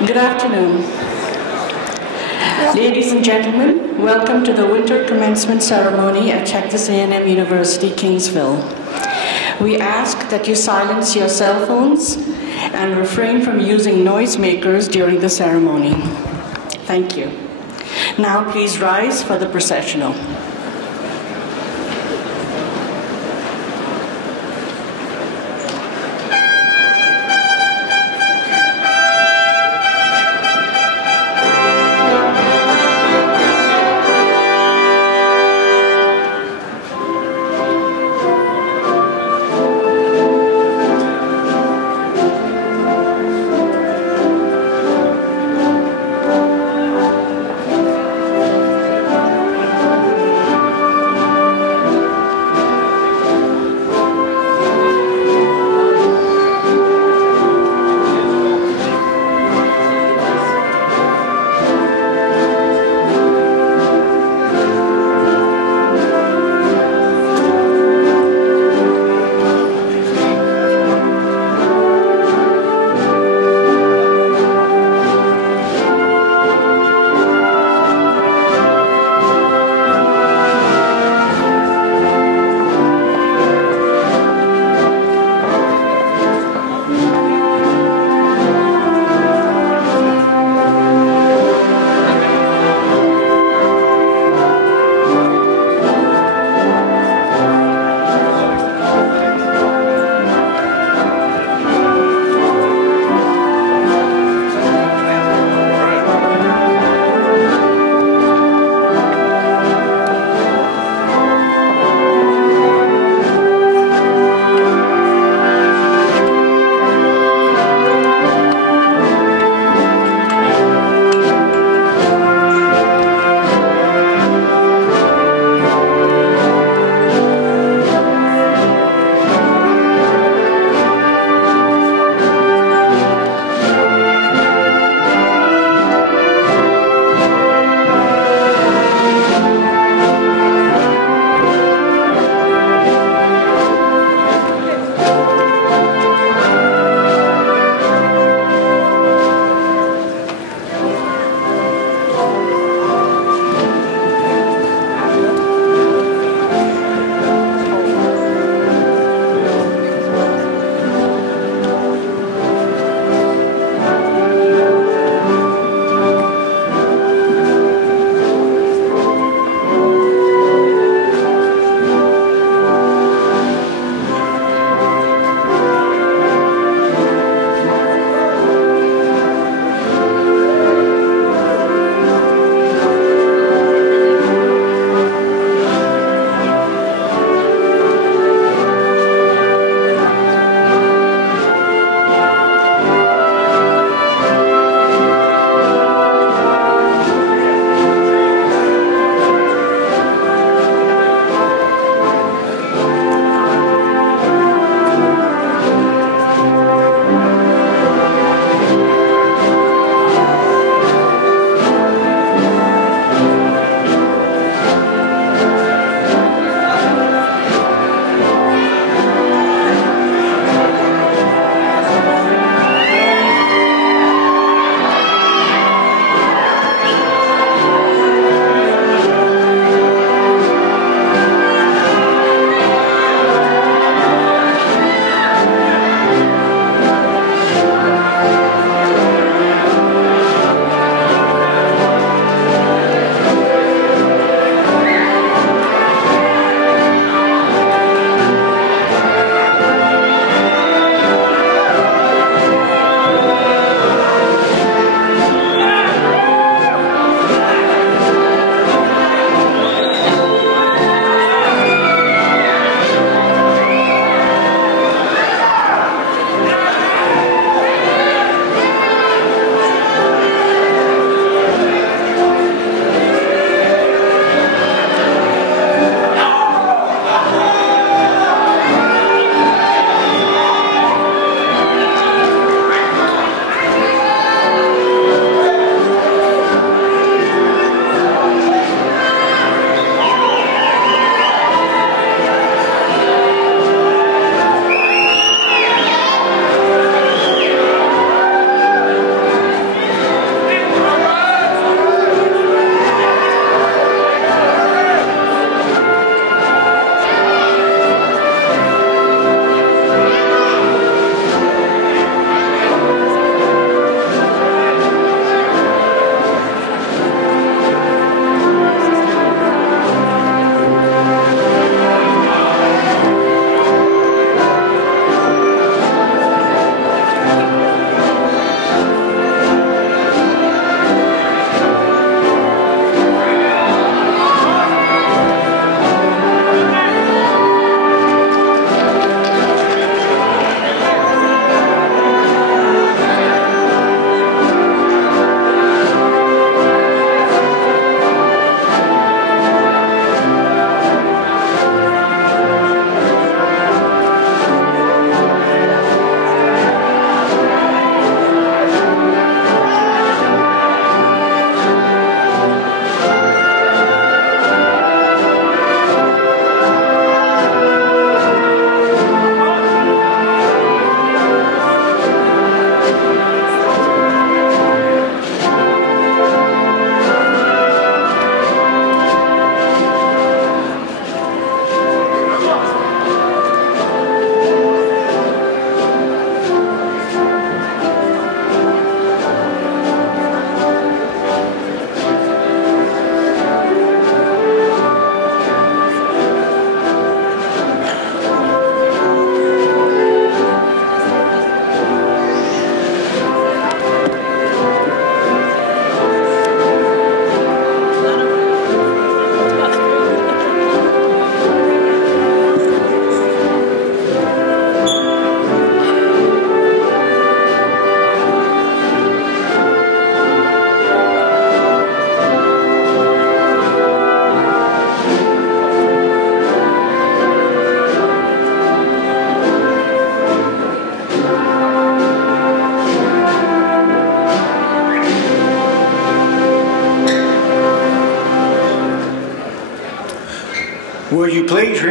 Good afternoon. Ladies and gentlemen, welcome to the Winter Commencement Ceremony at Texas A&M University, Kingsville. We ask that you silence your cell phones and refrain from using noisemakers during the ceremony. Thank you. Now please rise for the processional.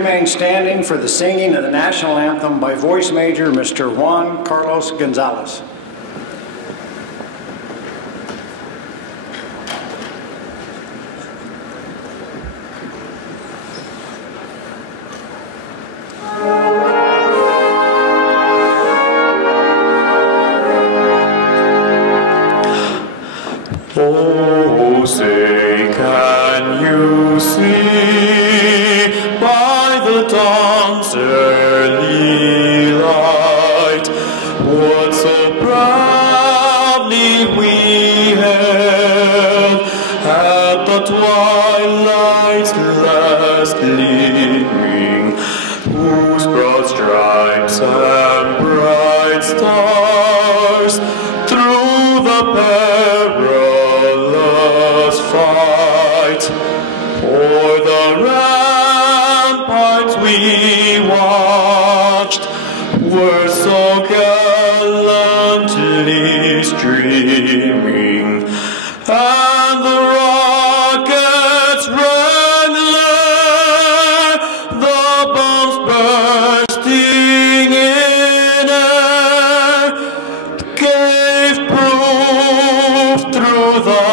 remain standing for the singing of the national anthem by voice major Mr. Juan Carlos Gonzalez. Oh, say, can you see by the dawn's early light what so proudly we hailed at the twilight's last gleaming, whose broad stripes and bright stars through the perilous fight o'er the ramparts we watched were so gallantly streaming, and the rockets' red glare, the bombs bursting in air, gave proof through the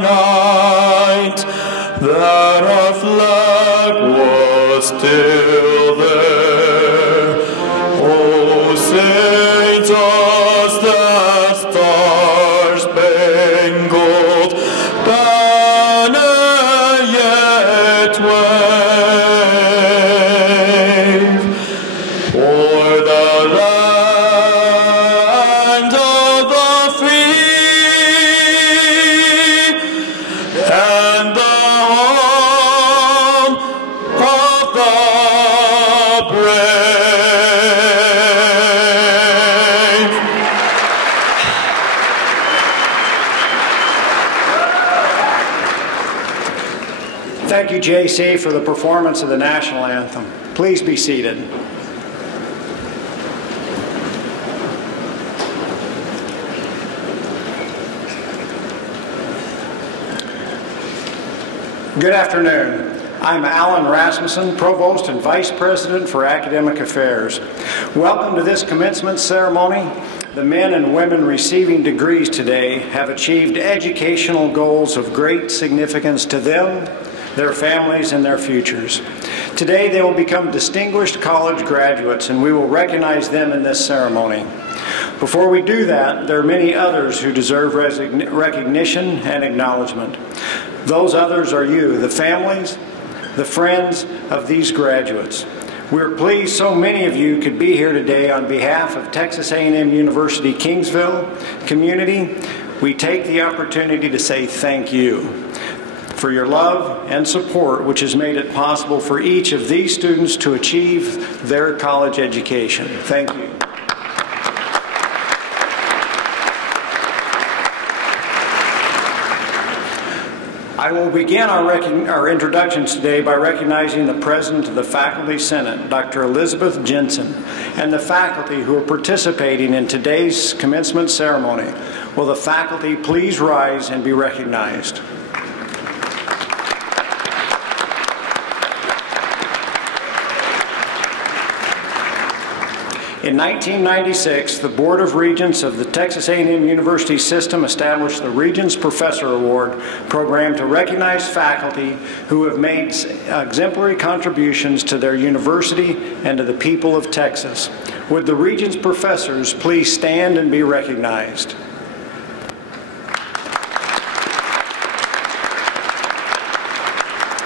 night that our flag was still there. Oh, say does that star-spangled banner yet wave o'er the land of the free and the home of the brave. Thank you, JC, for the performance of the national anthem. Please be seated. Good afternoon. I'm Alan Rasmussen, Provost and Vice President for Academic Affairs. Welcome to this commencement ceremony. The men and women receiving degrees today have achieved educational goals of great significance to them, their families, and their futures. Today they will become distinguished college graduates, and we will recognize them in this ceremony. Before we do that, there are many others who deserve recognition and acknowledgement. Those others are you, the families, the friends of these graduates. We're pleased so many of you could be here today on behalf of Texas A&M University Kingsville community. We take the opportunity to say thank you for your love and support, which has made it possible for each of these students to achieve their college education. Thank you. I will begin our introductions today by recognizing the President of the Faculty Senate, Dr. Elizabeth Jensen, and the faculty who are participating in today's commencement ceremony. Will the faculty please rise and be recognized? In 1996, the Board of Regents of the Texas A&M University System established the Regents Professor Award program to recognize faculty who have made exemplary contributions to their university and to the people of Texas. Would the Regents Professors please stand and be recognized?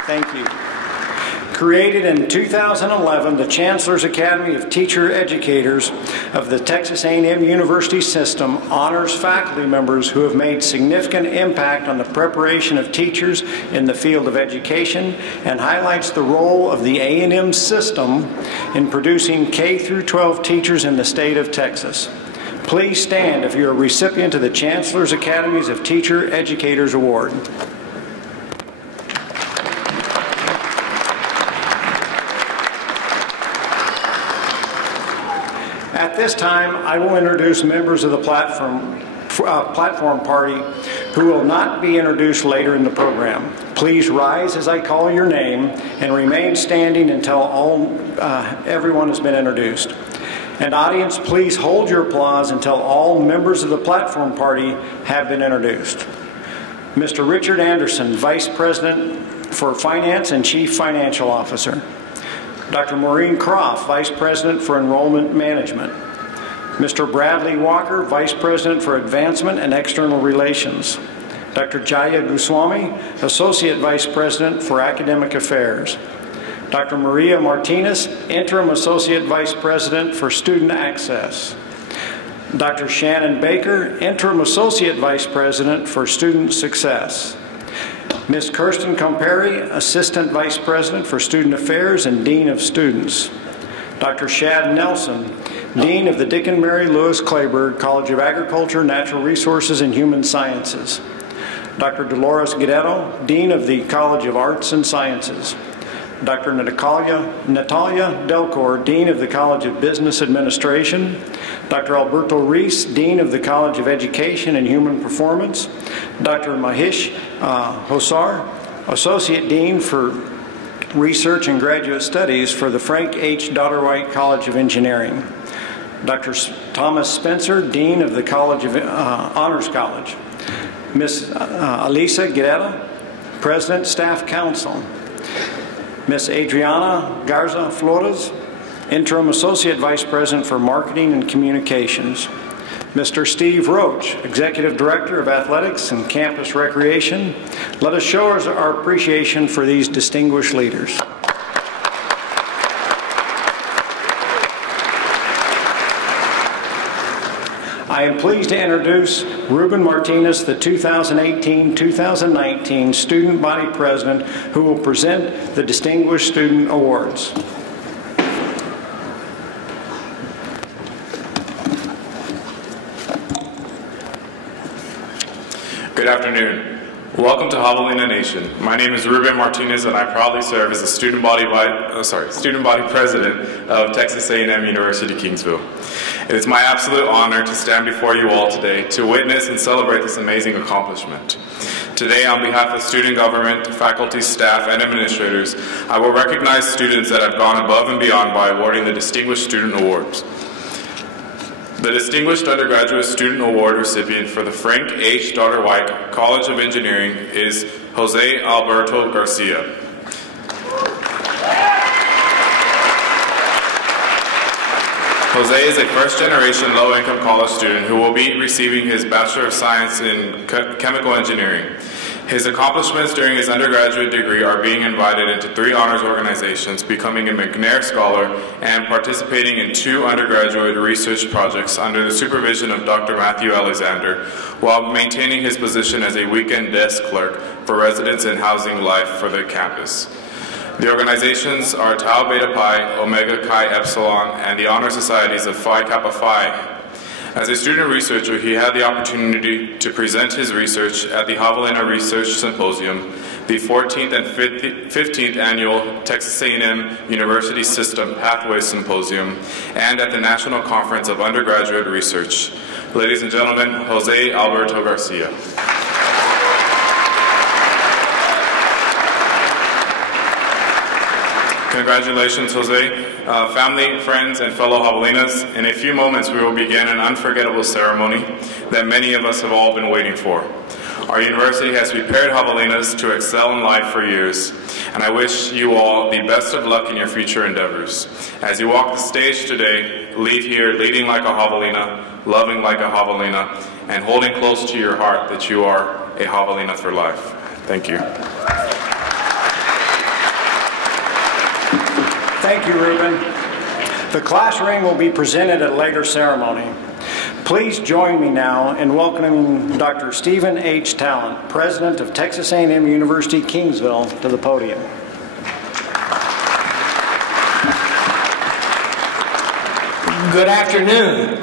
Thank you. Created in 2011, the Chancellor's Academy of Teacher Educators of the Texas A&M University System honors faculty members who have made significant impact on the preparation of teachers in the field of education and highlights the role of the A&M system in producing K-12 teachers in the state of Texas. Please stand if you're a recipient of the Chancellor's Academies of Teacher Educators Award. At this time, I will introduce members of the platform party who will not be introduced later in the program. Please rise as I call your name and remain standing until everyone has been introduced. And audience, please hold your applause until all members of the platform party have been introduced. Mr. Richard Anderson, Vice President for Finance and Chief Financial Officer. Dr. Maureen Croft, Vice President for Enrollment Management. Mr. Bradley Walker, Vice President for Advancement and External Relations. Dr. Jaya Goswami, Associate Vice President for Academic Affairs. Dr. Maria Martinez, Interim Associate Vice President for Student Access. Dr. Shannon Baker, Interim Associate Vice President for Student Success. Ms. Kirsten Comperi, Assistant Vice President for Student Affairs and Dean of Students. Dr. Shad Nelson, Dean of the Dick and Mary Lewis Clayburgh College of Agriculture, Natural Resources, and Human Sciences. Dr. Dolores Guerrero, Dean of the College of Arts and Sciences. Dr. Natalia Delcor, Dean of the College of Business Administration. Dr. Alberto Reese, Dean of the College of Education and Human Performance. Dr. Mahesh Hosar, Associate Dean for Research and Graduate Studies for the Frank H. Dodderwhite College of Engineering. Dr. Thomas Spencer, Dean of the College of Honors College. Ms. Alisa Guerrero, President, Staff Council. Ms. Adriana Garza Flores, Interim Associate Vice President for Marketing and Communications. Mr. Steve Roach, Executive Director of Athletics and Campus Recreation. Let us show our appreciation for these distinguished leaders. I am pleased to introduce Ruben Martinez, the 2018-2019 Student Body President, who will present the Distinguished Student Awards. Good afternoon. Welcome to Javelina Nation. My name is Ruben Martinez, and I proudly serve as the Student Body President of Texas A&M University, Kingsville. It is my absolute honor to stand before you all today to witness and celebrate this amazing accomplishment. Today, on behalf of student government, faculty, staff, and administrators, I will recognize students that have gone above and beyond by awarding the Distinguished Student Awards. The Distinguished Undergraduate Student Award recipient for the Frank H. Dodderwhite College of Engineering is Jose Alberto Garcia. Jose is a first-generation low-income college student who will be receiving his Bachelor of Science in Chemical Engineering. His accomplishments during his undergraduate degree are being invited into 3 honors organizations, becoming a McNair Scholar, and participating in 2 undergraduate research projects under the supervision of Dr. Matthew Alexander, while maintaining his position as a weekend desk clerk for residents and housing life for the campus. The organizations are Tau Beta Pi, Omega Chi Epsilon, and the Honor Societies of Phi Kappa Phi. As a student researcher, he had the opportunity to present his research at the Javelina Research Symposium, the 14th and 15th Annual Texas A&M University System Pathways Symposium, and at the National Conference of Undergraduate Research. Ladies and gentlemen, Jose Alberto Garcia. Congratulations, Jose. Family, friends, and fellow Javelinas, in a few moments we will begin an unforgettable ceremony that many of us have all been waiting for. Our university has prepared Javelinas to excel in life for years, and I wish you all the best of luck in your future endeavors. As you walk the stage today, leave here leading like a Javelina, loving like a Javelina, and holding close to your heart that you are a Javelina for life. Thank you. Thank you, Ruben. The class ring will be presented at a later ceremony. Please join me now in welcoming Dr. Stephen H. Talent, President of Texas A&M University, Kingsville, to the podium. Good afternoon.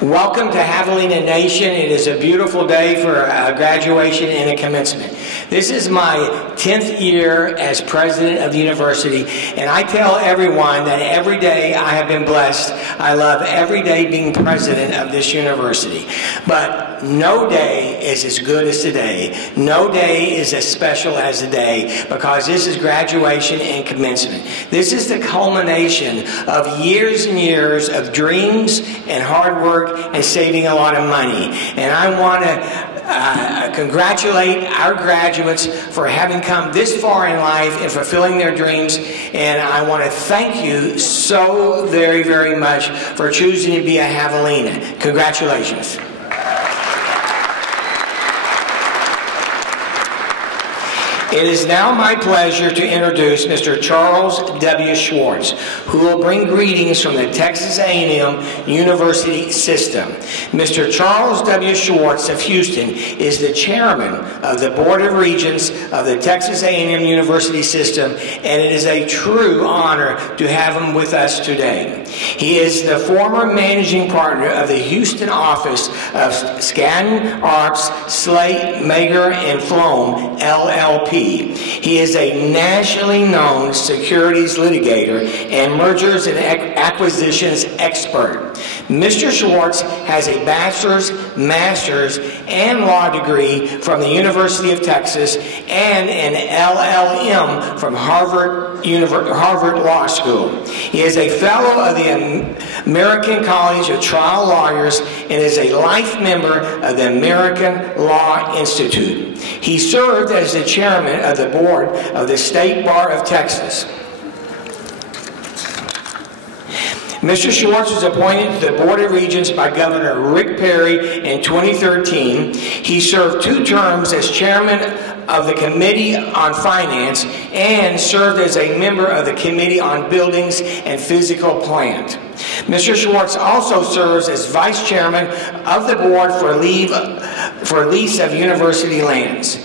Welcome to Javelina Nation. It is a beautiful day for a graduation and a commencement. This is my 10th year as president of the university, and I tell everyone that every day I have been blessed. I love every day being president of this university. But no day is as good as today. No day is as special as today, because this is graduation and commencement. This is the culmination of years and years of dreams and hard work and saving a lot of money. And I want to congratulate our graduates for having come this far in life and fulfilling their dreams. And I want to thank you so very, very much for choosing to be a Javelina. Congratulations. It is now my pleasure to introduce Mr. Charles W. Schwartz, who will bring greetings from the Texas A&M University System. Mr. Charles W. Schwartz of Houston is the chairman of the Board of Regents of the Texas A&M University System, and it is a true honor to have him with us today. He is the former managing partner of the Houston office of Skadden, Arps, Slate, Mager, and Flom, LLP. He is a nationally known securities litigator and mergers and acquisitions expert. Mr. Schwartz has a bachelor's, master's, and law degree from the University of Texas and an LLM from Harvard Law School. He is a fellow of the American College of Trial Lawyers and is a life member of the American Law Institute. He served as the chairman of the board of the State Bar of Texas. Mr. Schwartz was appointed to the Board of Regents by Governor Rick Perry in 2013. He served 2 terms as chairman of the Committee on Finance and served as a member of the Committee on Buildings and Physical Plant. Mr. Schwartz also serves as vice chairman of the board for lease of university lands.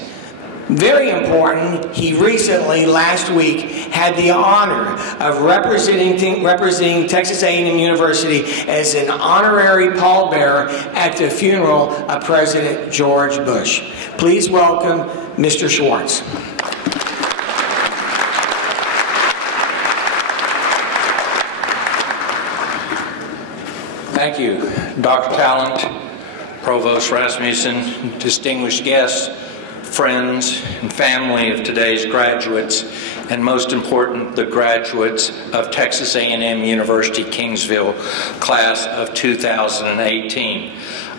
Very important, he recently, last week, had the honor of representing Texas A&M University as an honorary pallbearer at the funeral of President George Bush. Please welcome Mr. Schwartz. Thank you, Dr. Talent, Provost Rasmussen, distinguished guests, friends and family of today's graduates, and most important, the graduates of Texas A&M University Kingsville class of 2018.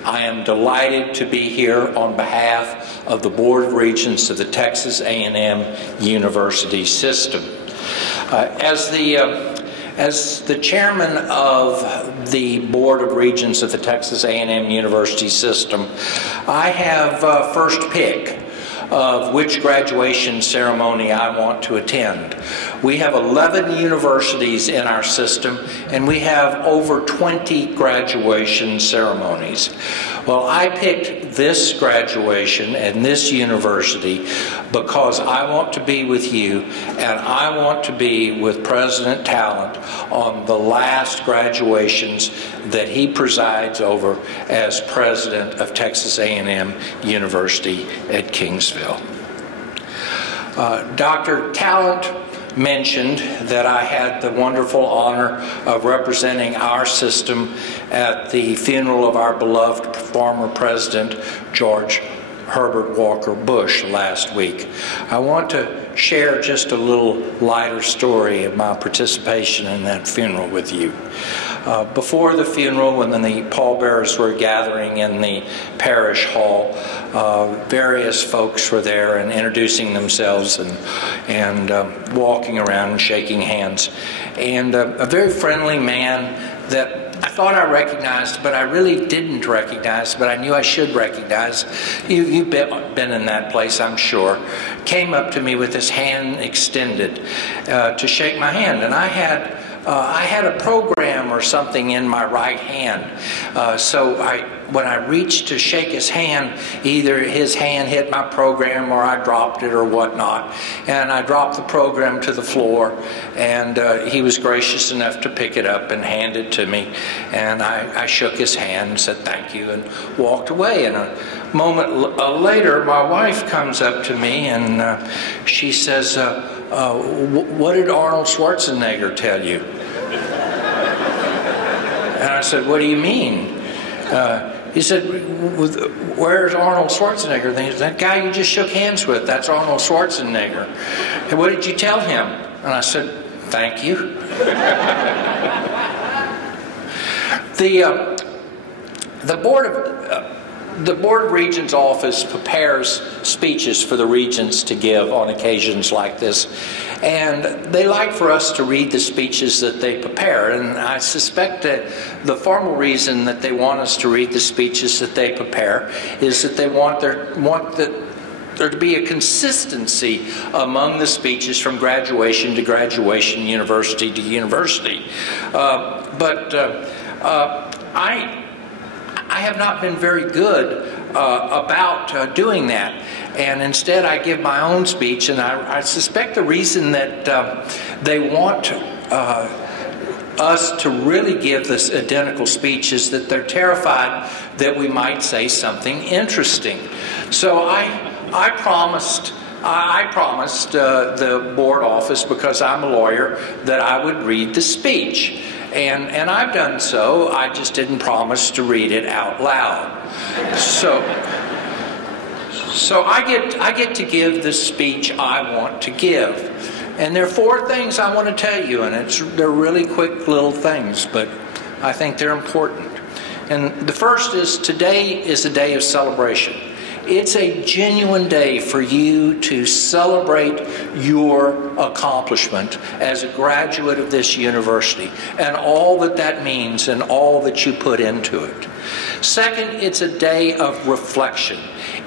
I am delighted to be here on behalf of the Board of Regents of the Texas A&M University System. As the chairman of the Board of Regents of the Texas A&M University System, I have first pick of which graduation ceremony I want to attend. We have 11 universities in our system, and we have over 20 graduation ceremonies. Well, I picked this graduation and this university because I want to be with you, and I want to be with President Talent on the last graduations that he presides over as president of Texas A&M University at Kingsville. Dr. Talent mentioned that I had the wonderful honor of representing our system at the funeral of our beloved former president, George Herbert Walker Bush, last week. I want to share just a little lighter story of my participation in that funeral with you. Before the funeral, when the pallbearers were gathering in the parish hall, various folks were there and introducing themselves and walking around and shaking hands. And a very friendly man that I thought I recognized, but I really didn't recognize, but I knew I should recognize. You've been in that place, I'm sure. Came up to me with his hand extended to shake my hand. And I had I had a program or something in my right hand. So when I reached to shake his hand, either his hand hit my program or I dropped it or whatnot. And I dropped the program to the floor, and he was gracious enough to pick it up and hand it to me. And I shook his hand and said thank you and walked away. And a moment later, my wife comes up to me and she says, what did Arnold Schwarzenegger tell you? And I said, what do you mean? He said, where's Arnold Schwarzenegger? That guy you just shook hands with, that's Arnold Schwarzenegger. And what did you tell him? And I said, thank you. The Board of Regents office prepares speeches for the regents to give on occasions like this. And they like for us to read the speeches that they prepare. And I suspect that the formal reason that they want us to read the speeches that they prepare is that they want there to be a consistency among the speeches from graduation to graduation, university to university. I have not been very good about doing that, and instead I give my own speech, and I suspect the reason that they want us to really give this identical speech is that they're terrified that we might say something interesting. So I promised the board office, because I'm a lawyer, that I would read the speech. And I've done so. I just didn't promise to read it out loud. So I get to give the speech I want to give. And there are 4 things I want to tell you, and they're really quick little things, but I think they're important. And the first is, today is a day of celebration. It's a genuine day for you to celebrate your accomplishment as a graduate of this university and all that that means and all that you put into it. Second, it's a day of reflection.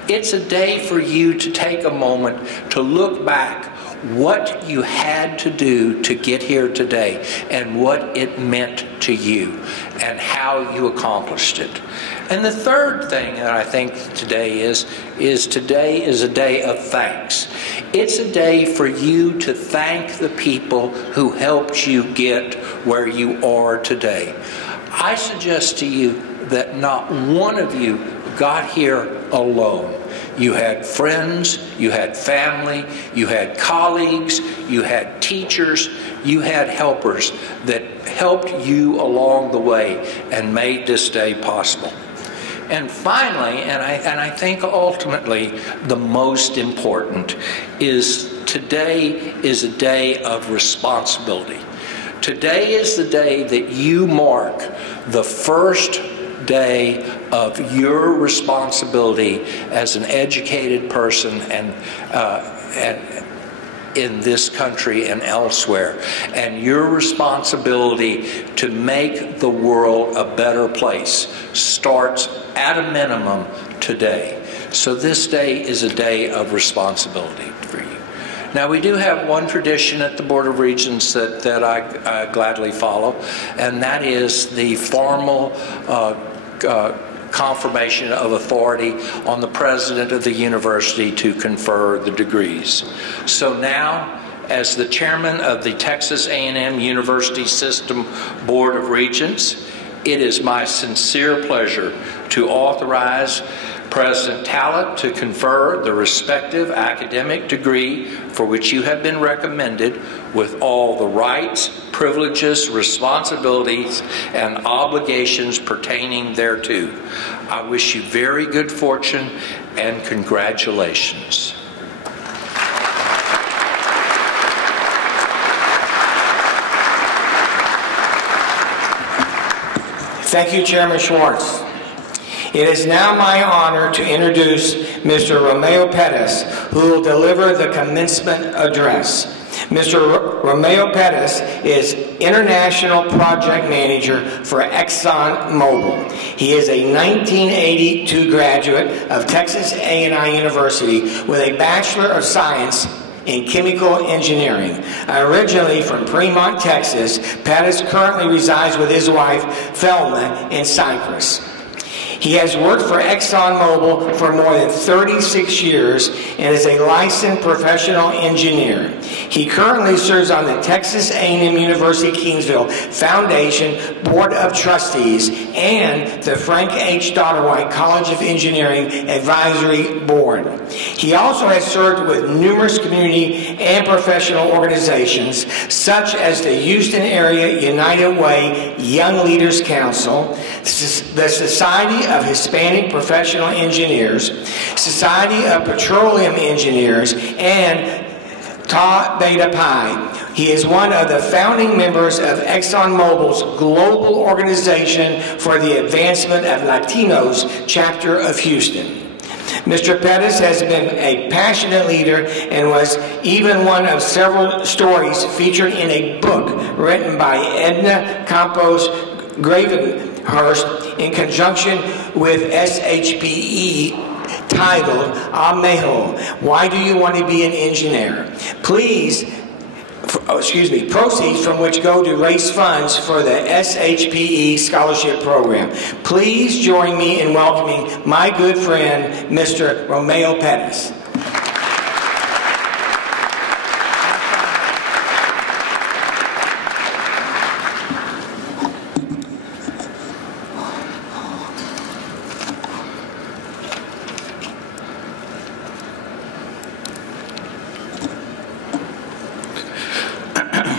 It's a day for you to take a moment to look back what you had to do to get here today and what it meant to you and how you accomplished it. And the third thing that I think today is today is a day of thanks. It's a day for you to thank the people who helped you get where you are today. I suggest to you that not one of you got here alone. You had friends, you had family, you had colleagues, you had teachers, you had helpers that helped you along the way and made this day possible. And finally, and I think ultimately the most important, is today is a day of responsibility. Today is the day that you mark the first day of your responsibility as an educated person and in this country and elsewhere, and your responsibility to make the world a better place starts at a minimum today. So this day is a day of responsibility for you. Now, we do have one tradition at the Board of Regents that I gladly follow, and that is the formal confirmation of authority on the president of the university to confer the degrees. So now, as the chairman of the Texas A&M University System Board of Regents, it is my sincere pleasure to authorize President Talent to confer the respective academic degree for which you have been recommended, with all the rights, privileges, responsibilities, and obligations pertaining thereto. I wish you very good fortune and congratulations. Thank you, Chairman Schwartz. It is now my honor to introduce Mr. Romeo Pettis, who will deliver the commencement address. Mr. Romeo Pettis is International Project Manager for ExxonMobil. He is a 1982 graduate of Texas A&I University with a Bachelor of Science in chemical engineering. Originally from Fremont, Texas, Pettis currently resides with his wife, Thelma, in Cyprus. He has worked for ExxonMobil for more than 36 years and is a licensed professional engineer. He currently serves on the Texas A&M University Kingsville Foundation Board of Trustees and the Frank H. Dodderwhite College of Engineering Advisory Board. He also has served with numerous community and professional organizations such as the Houston Area United Way Young Leaders Council, the Society of Hispanic Professional Engineers, Society of Petroleum Engineers, and Tau Beta Pi. He is one of the founding members of ExxonMobil's Global Organization for the Advancement of Latinos chapter of Houston. Mr. Pettis has been a passionate leader and was even one of several stories featured in a book written by Edna Campos Gravenhurst in conjunction with SHPE titled Amejo, Why Do You Want to Be an Engineer? Proceeds from which go to raise funds for the SHPE Scholarship Program. Please join me in welcoming my good friend, Mr. Romeo Pettis.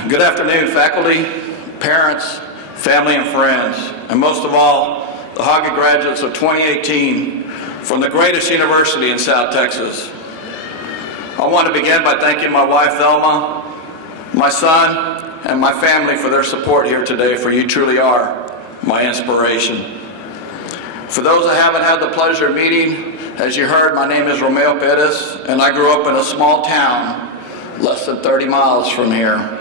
Good afternoon, faculty, parents, family, and friends, and most of all, the Haga graduates of 2018 from the greatest university in South Texas. I want to begin by thanking my wife, Thelma, my son, and my family for their support here today, for you truly are my inspiration. For those I haven't had the pleasure of meeting, as you heard, my name is Romeo Pettis, and I grew up in a small town less than 30 miles from here.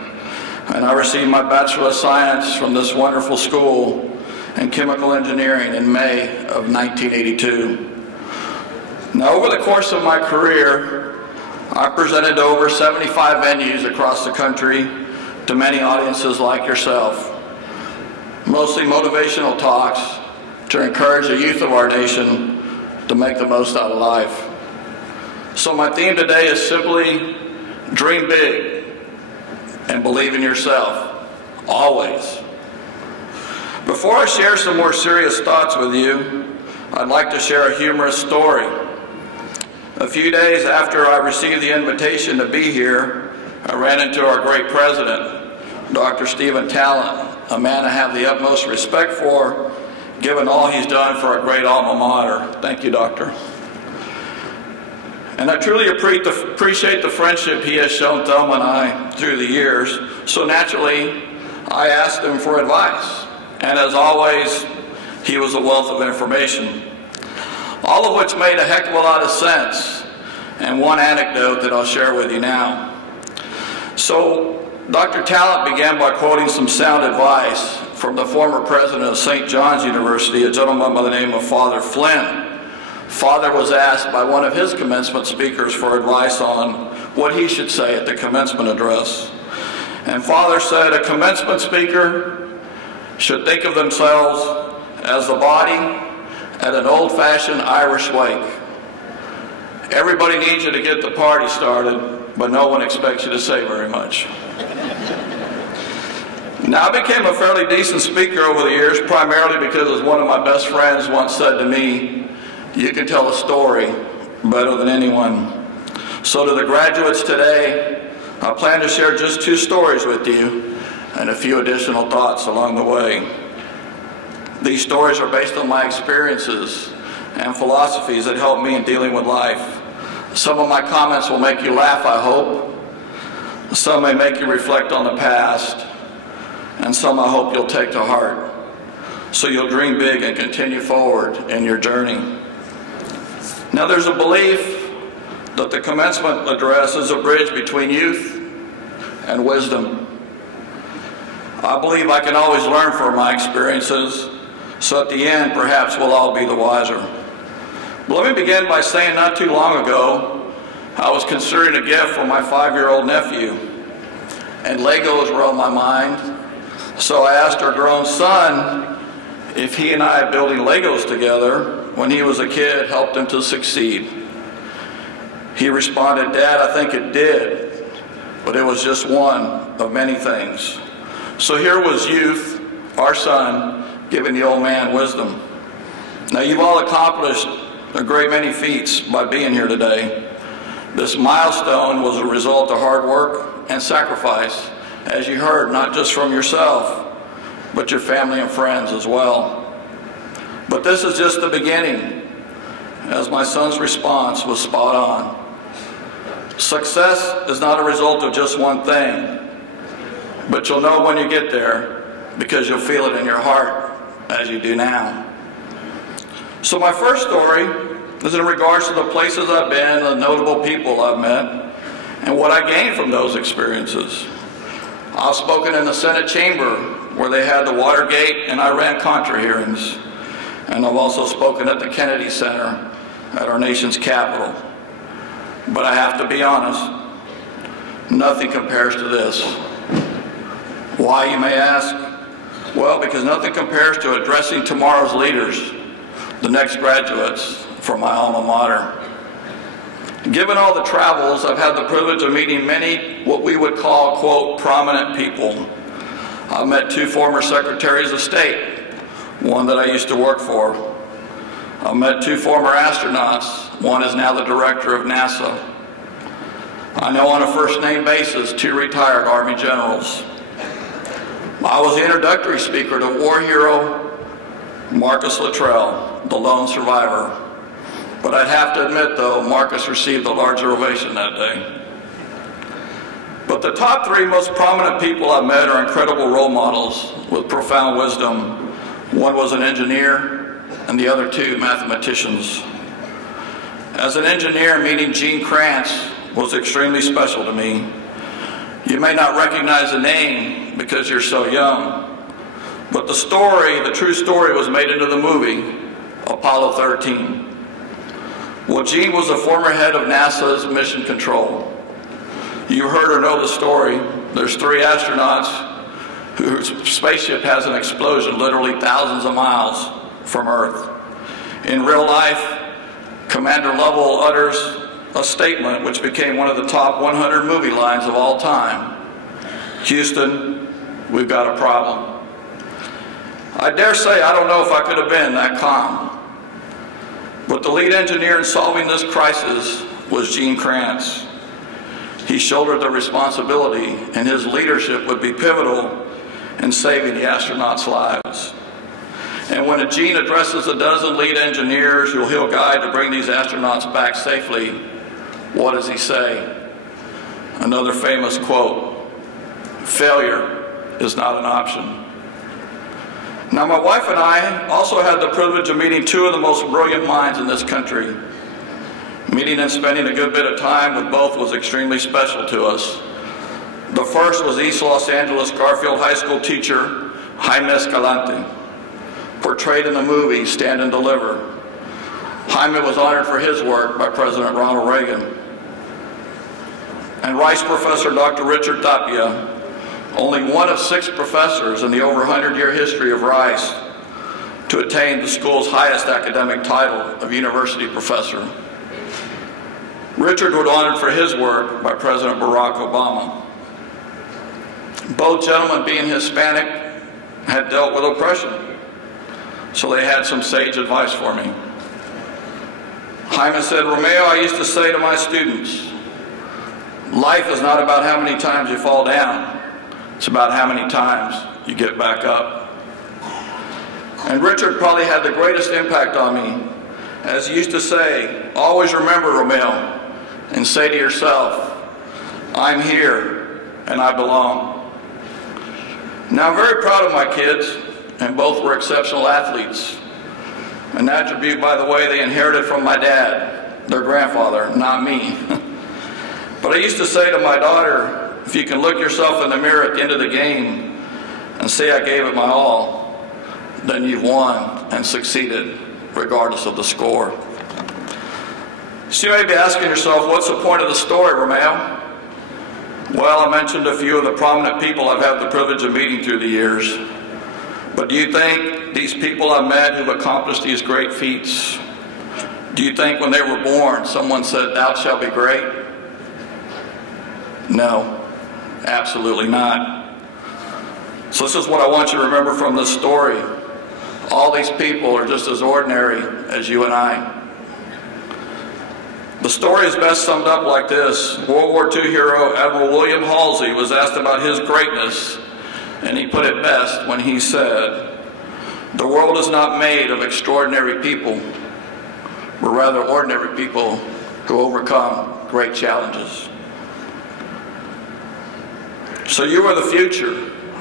And I received my Bachelor of Science from this wonderful school in chemical engineering in May of 1982. Now, over the course of my career, I presented to over 75 venues across the country to many audiences like yourself, mostly motivational talks to encourage the youth of our nation to make the most out of life. So my theme today is simply dream big and believe in yourself, always. Before I share some more serious thoughts with you, I'd like to share a humorous story. A few days after I received the invitation to be here, I ran into our great president, Dr. Stephen Talent, a man I have the utmost respect for, given all he's done for our great alma mater. Thank you, Doctor. And I truly appreciate the friendship he has shown Thelma and I through the years. So naturally, I asked him for advice. And as always, he was a wealth of information, all of which made a heck of a lot of sense. And one anecdote that I'll share with you now. So Dr. Talent began by quoting some sound advice from the former president of St. John's University, a gentleman by the name of Father Flynn. Father was asked by one of his commencement speakers for advice on what he should say at the commencement address. And Father said, a commencement speaker should think of themselves as the body at an old-fashioned Irish wake. Everybody needs you to get the party started, but no one expects you to say very much. Now, I became a fairly decent speaker over the years, primarily because, as one of my best friends once said to me, you can tell a story better than anyone. So to the graduates today, I plan to share just 2 stories with you and a few additional thoughts along the way. These stories are based on my experiences and philosophies that help me in dealing with life. Some of my comments will make you laugh, I hope. Some may make you reflect on the past. And some I hope you'll take to heart, so you'll dream big and continue forward in your journey. Now, there's a belief that the commencement address is a bridge between youth and wisdom. I believe I can always learn from my experiences, so at the end, perhaps we'll all be the wiser. But let me begin by saying not too long ago, I was considering a gift for my 5-year-old nephew, and Legos were on my mind. So I asked our grown son if he and I building Legos together when he was a kid helped him to succeed. He responded, "Dad, I think it did, but it was just one of many things." So here was youth, our son, giving the old man wisdom. Now you've all accomplished a great many feats by being here today. This milestone was a result of hard work and sacrifice, as you heard, not just from yourself, but your family and friends as well. But this is just the beginning, as my son's response was spot on. Success is not a result of just one thing, but you'll know when you get there because you'll feel it in your heart as you do now. So my first story is in regards to the places I've been, the notable people I've met, and what I gained from those experiences. I've spoken in the Senate chamber where they had the Watergate and Iran-Contra hearings, and I've also spoken at the Kennedy Center at our nation's capital. But I have to be honest, nothing compares to this. Why, you may ask? Well, because nothing compares to addressing tomorrow's leaders, the next graduates from my alma mater. Given all the travels, I've had the privilege of meeting many what we would call, quote, prominent people. I've met 2 former secretaries of state, one that I used to work for. I've met 2 former astronauts. One is now the director of NASA. I know on a first name basis 2 retired Army generals. I was the introductory speaker to war hero Marcus Luttrell, the lone survivor. But I'd have to admit, though, Marcus received a larger ovation that day. But the top 3 most prominent people I've met are incredible role models with profound wisdom. One was an engineer, and the other 2 mathematicians. As an engineer, meeting Gene Kranz was extremely special to me. You may not recognize the name because you're so young, but the story, the true story, was made into the movie, Apollo 13. Well, Gene was the former head of NASA's mission control. You heard or know the story. There's 3 astronauts whose spaceship has an explosion literally thousands of miles from Earth. In real life, Commander Lovell utters a statement which became one of the top 100 movie lines of all time. "Houston, we've got a problem." I dare say I don't know if I could have been that calm. But the lead engineer in solving this crisis was Gene Kranz. He shouldered the responsibility, and his leadership would be pivotal in saving the astronauts' lives. And when Gene addresses a dozen lead engineers who he'll guide to bring these astronauts back safely, what does he say? Another famous quote, "Failure is not an option." Now, my wife and I also had the privilege of meeting 2 of the most brilliant minds in this country. Meeting and spending a good bit of time with both was extremely special to us. The first was East Los Angeles Garfield High School teacher, Jaime Escalante, portrayed in the movie Stand and Deliver. Jaime was honored for his work by President Ronald Reagan. And Rice professor Dr. Richard Tapia, only one of 6 professors in the over 100-year history of Rice to attain the school's highest academic title of university professor. Richard was honored for his work by President Barack Obama. Both gentlemen, being Hispanic, had dealt with oppression, so they had some sage advice for me. Jaime said, "Romeo, I used to say to my students, life is not about how many times you fall down. It's about how many times you get back up." And Richard probably had the greatest impact on me, as he used to say, "Always remember, Romeo, and say to yourself, I'm here and I belong." Now, I'm very proud of my kids, and both were exceptional athletes. An attribute, by the way, they inherited from my dad, their grandfather, not me. But I used to say to my daughter, if you can look yourself in the mirror at the end of the game and say I gave it my all, then you've won and succeeded, regardless of the score. So you may be asking yourself, what's the point of the story, Romeo? Well, I mentioned a few of the prominent people I've had the privilege of meeting through the years. But do you think these people I've met who've accomplished these great feats, do you think when they were born someone said, "Thou shalt be great"? No, absolutely not. So this is what I want you to remember from this story. All these people are just as ordinary as you and I. The story is best summed up like this. World War II hero Admiral William Halsey was asked about his greatness, and he put it best when he said, "The world is not made of extraordinary people, but rather ordinary people who overcome great challenges." So you are the future.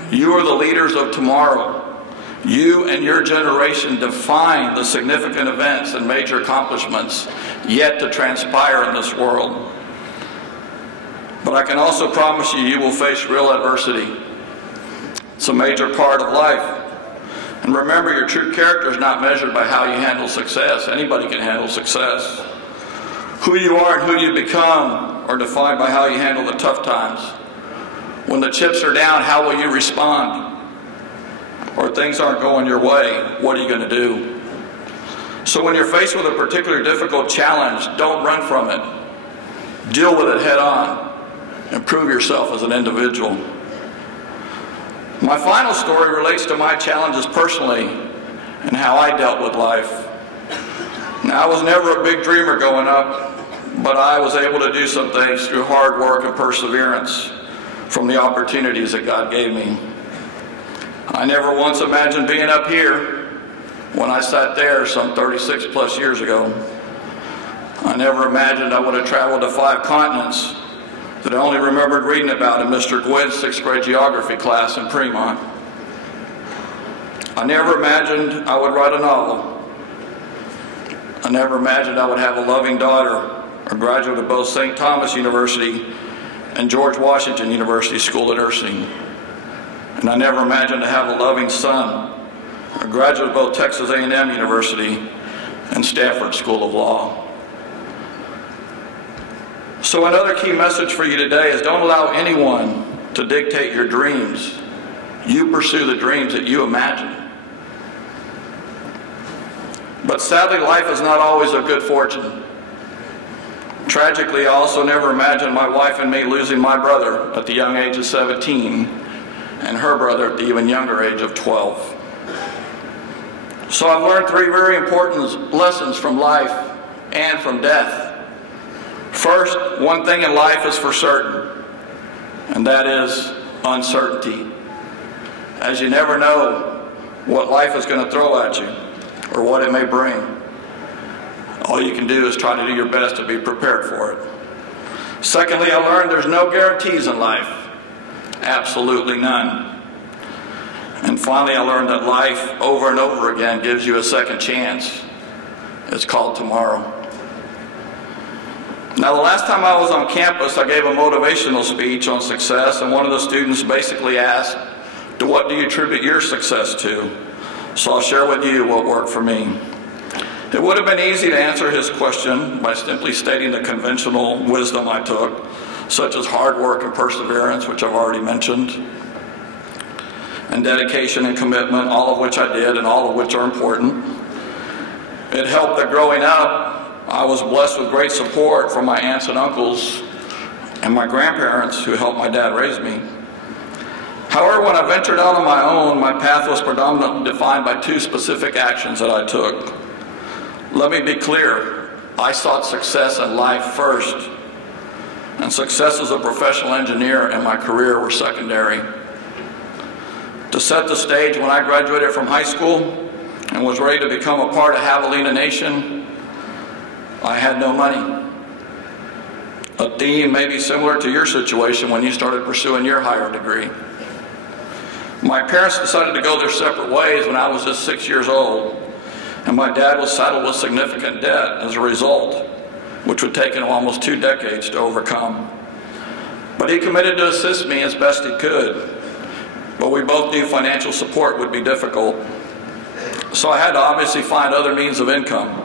You are the leaders of tomorrow. You and your generation define the significant events and major accomplishments yet to transpire in this world. But I can also promise you, you will face real adversity. It's a major part of life. And remember, your true character is not measured by how you handle success. Anybody can handle success. Who you are and who you become are defined by how you handle the tough times. When the chips are down, how will you respond? Or things aren't going your way, what are you going to do? So when you're faced with a particular difficult challenge, don't run from it. Deal with it head on. Improve yourself as an individual. My final story relates to my challenges personally and how I dealt with life. Now, I was never a big dreamer growing up, but I was able to do some things through hard work and perseverance from the opportunities that God gave me. I never once imagined being up here when I sat there some 36 plus years ago. I never imagined I would have traveled to 5 continents that I only remembered reading about in Mr. Gwynn's 6th grade geography class in Fremont. I never imagined I would write a novel. I never imagined I would have a loving daughter, a graduate of both St. Thomas University and George Washington University School of Nursing. And I never imagined to have a loving son, a graduate of both Texas A&M University and Stanford School of Law. So another key message for you today is don't allow anyone to dictate your dreams. You pursue the dreams that you imagine. But sadly, life is not always a good fortune. Tragically, I also never imagined my wife and me losing my brother at the young age of 17 and her brother at the even younger age of 12. So I've learned 3 very important lessons from life and from death. First, one thing in life is for certain, and that is uncertainty. As you never know what life is going to throw at you or what it may bring. All you can do is try to do your best to be prepared for it. Secondly, I learned there's no guarantees in life. Absolutely none. And finally, I learned that life over and over again gives you a second chance. It's called tomorrow. Now, the last time I was on campus, I gave a motivational speech on success, and one of the students basically asked, what do you attribute your success to? So I'll share with you what worked for me. It would have been easy to answer his question by simply stating the conventional wisdom I took, such as hard work and perseverance, which I've already mentioned, and dedication and commitment, all of which I did and all of which are important. It helped that growing up, I was blessed with great support from my aunts and uncles and my grandparents who helped my dad raise me. However, when I ventured out on my own, my path was predominantly defined by 2 specific actions that I took. Let me be clear, I sought success in life first, and success as a professional engineer and my career were secondary. To set the stage, when I graduated from high school and was ready to become a part of Javelina Nation, I had no money. A theme maybe similar to your situation when you started pursuing your higher degree. My parents decided to go their separate ways when I was just 6 years old, and my dad was saddled with significant debt as a result, which would take him almost 2 decades to overcome. But he committed to assist me as best he could, but we both knew financial support would be difficult. So I had to obviously find other means of income.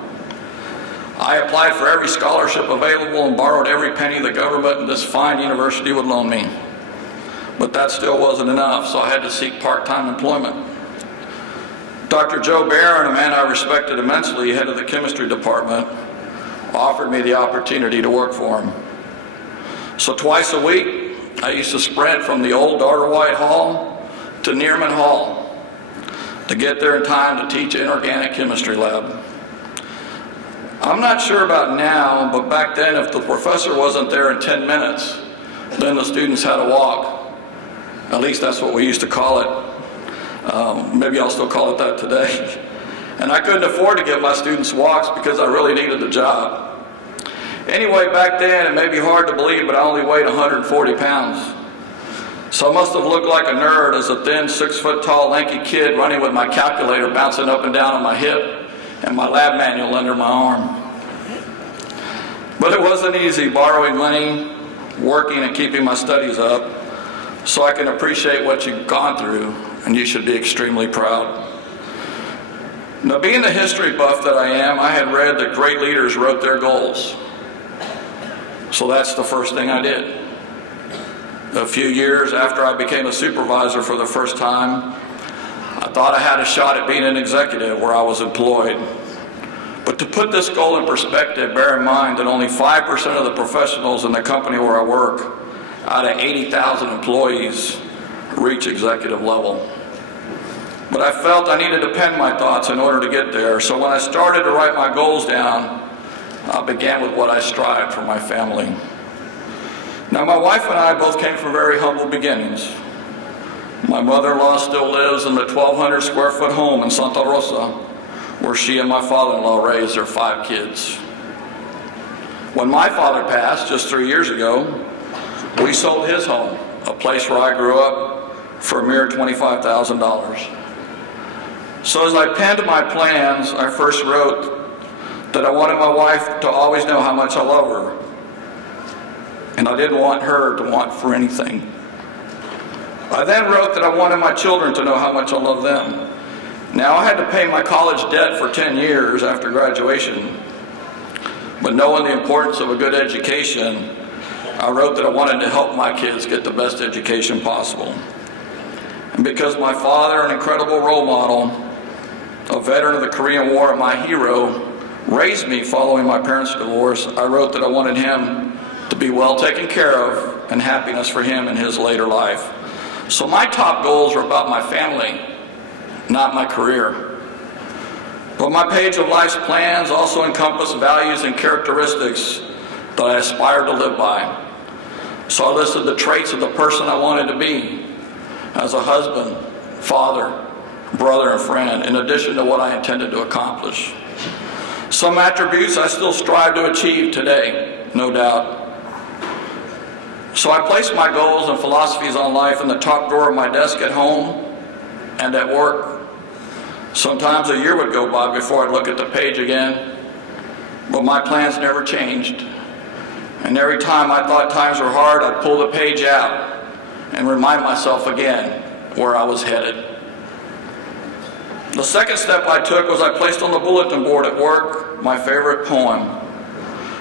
I applied for every scholarship available and borrowed every penny the government and this fine university would loan me. But that still wasn't enough, so I had to seek part-time employment. Dr. Joe Barron, a man I respected immensely, head of the chemistry department, offered me the opportunity to work for him. So twice a week, I used to sprint from the old Darter White Hall to Nearman Hall to get there in time to teach an inorganic chemistry lab. I'm not sure about now, but back then if the professor wasn't there in 10 minutes, then the students had to walk. At least that's what we used to call it. Maybe I'll still call it that today. And I couldn't afford to give my students walks because I really needed the job. Anyway, back then, it may be hard to believe, but I only weighed 140 pounds. So I must have looked like a nerd as a thin, 6-foot-tall, lanky kid running with my calculator bouncing up and down on my hip and my lab manual under my arm. But it wasn't easy borrowing money, working, and keeping my studies up. So I can appreciate what you've gone through, and you should be extremely proud. Now, being the history buff that I am, I had read that great leaders wrote their goals. So that's the first thing I did. A few years after I became a supervisor for the first time, I thought I had a shot at being an executive where I was employed. But to put this goal in perspective, bear in mind that only 5% of the professionals in the company where I work, out of 80,000 employees, reach executive level. But I felt I needed to pen my thoughts in order to get there. So when I started to write my goals down, I began with what I strived for my family. Now, my wife and I both came from very humble beginnings. My mother-in-law still lives in the 1,200 square foot home in Santa Rosa, where she and my father-in-law raised their 5 kids. When my father passed just 3 years ago, we sold his home, a place where I grew up, for a mere $25,000. So as I penned my plans, I first wrote that I wanted my wife to always know how much I love her. And I didn't want her to want for anything. I then wrote that I wanted my children to know how much I love them. Now, I had to pay my college debt for 10 years after graduation. But knowing the importance of a good education, I wrote that I wanted to help my kids get the best education possible. And because my father, an incredible role model, a veteran of the Korean War and my hero, raised me following my parents' divorce, I wrote that I wanted him to be well taken care of and happiness for him in his later life. So my top goals were about my family, not my career. But my page of life's plans also encompassed values and characteristics that I aspired to live by. So I listed the traits of the person I wanted to be as a husband, father, brother, and friend, in addition to what I intended to accomplish. Some attributes I still strive to achieve today, no doubt. So I placed my goals and philosophies on life in the top drawer of my desk at home and at work. Sometimes a year would go by before I'd look at the page again, but my plans never changed. And every time I thought times were hard, I'd pull the page out and remind myself again where I was headed. The second step I took was I placed on the bulletin board at work my favorite poem,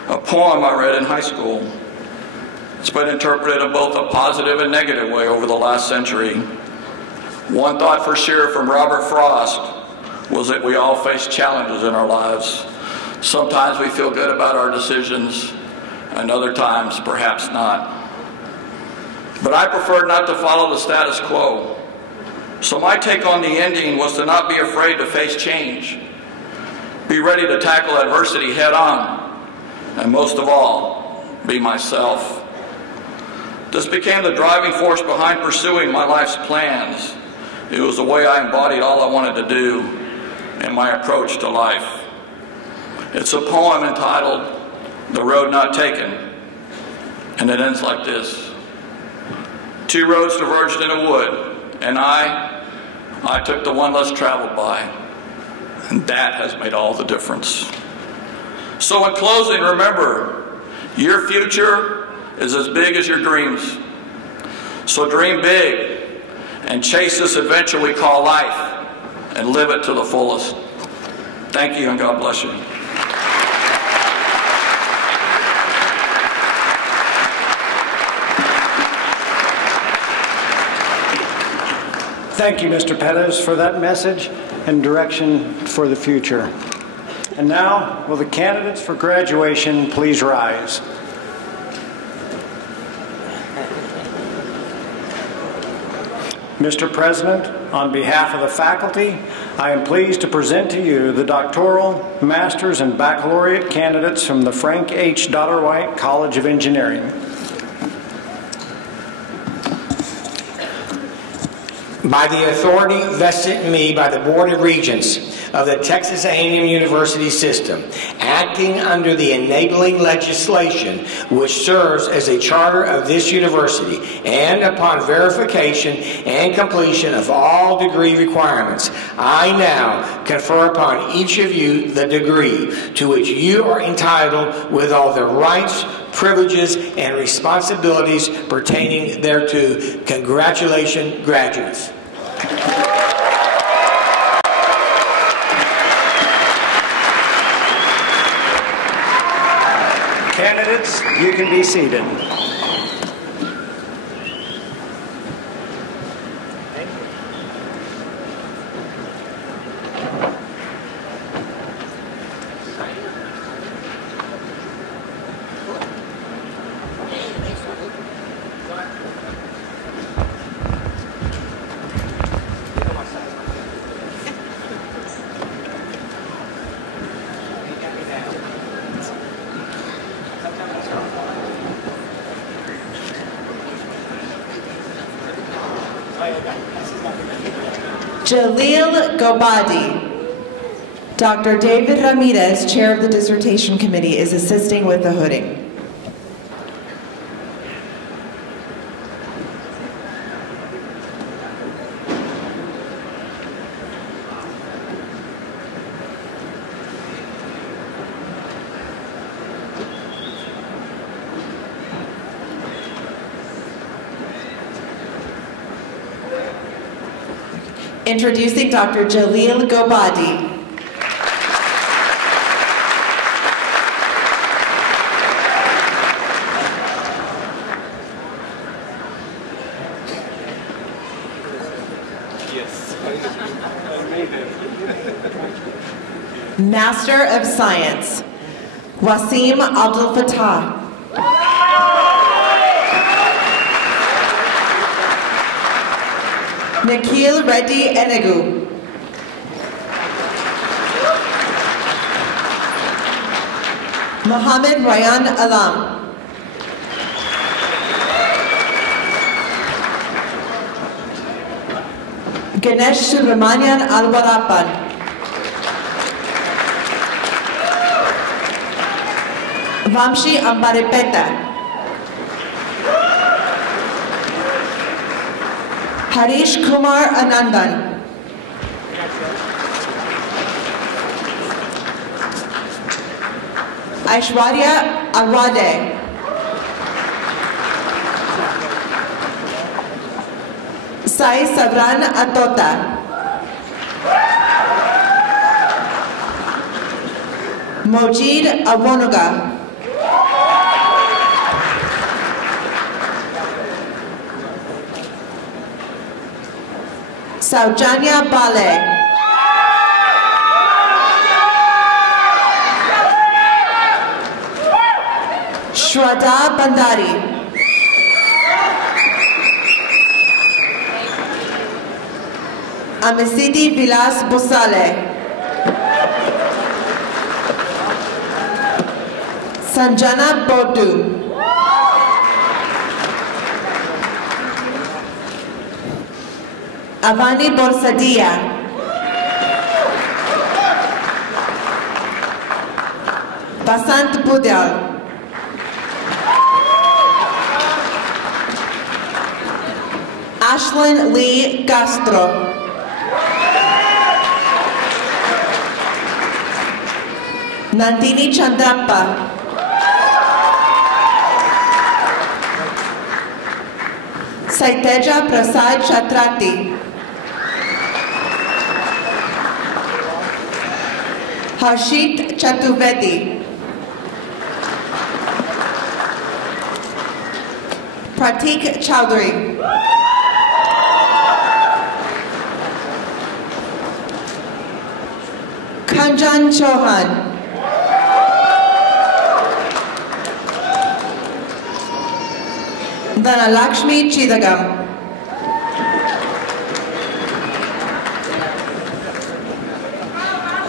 a poem I read in high school. It's been interpreted in both a positive and negative way over the last century. One thought for sure from Robert Frost was that we all face challenges in our lives. Sometimes we feel good about our decisions, and other times perhaps not. But I preferred not to follow the status quo. So my take on the ending was to not be afraid to face change, be ready to tackle adversity head on, and most of all, be myself. This became the driving force behind pursuing my life's plans. It was the way I embodied all I wanted to do in my approach to life. It's a poem entitled "The Road Not Taken," and it ends like this. 2 roads diverged in a wood, and I took the one less traveled by, and that has made all the difference. So in closing, remember, your future is as big as your dreams. So dream big and chase this adventure we call life and live it to the fullest. Thank you, and God bless you. Thank you, Mr. Pettis, for that message and direction for the future. And now, will the candidates for graduation please rise? Mr. President, on behalf of the faculty, I am pleased to present to you the doctoral, master's, and baccalaureate candidates from the Frank H. Dodder-White College of Engineering. By the authority vested in me by the Board of Regents of the Texas A&M University System, acting under the enabling legislation which serves as a charter of this university, and upon verification and completion of all degree requirements, I now confer upon each of you the degree to which you are entitled with all the rights, privileges, and responsibilities pertaining thereto. Congratulations, graduates. Candidates, you can be seated. Jalil Gobadi. Dr. David Ramirez, Chair of the Dissertation Committee, is assisting with the hooding. Introducing Dr. Jalil Gobadi. Master of Science, Wasim Abdul Fattah. Nikhil Reddy Enegu. Muhammad Ryan Alam. Ganesh Subramanian Alvarapan. Vamshi Ambaripeta. Harish Kumar Anandan. Aishwarya Arwade. Sai Savran Atota. Mojid Awonuga. Saujanya Bale. Shraddha Bandari. Amisiti Vilas Busale. Sanjana Bodu. Avani Borsadia. Basant Budal. Ashlyn Lee Castro. Nandini Chandrappa. Saiteja Prasad Chatrati. Harshit Chaturvedi. Pratik Chowdhury. Kanjan Chauhan. Dhanalakshmi Chidagam.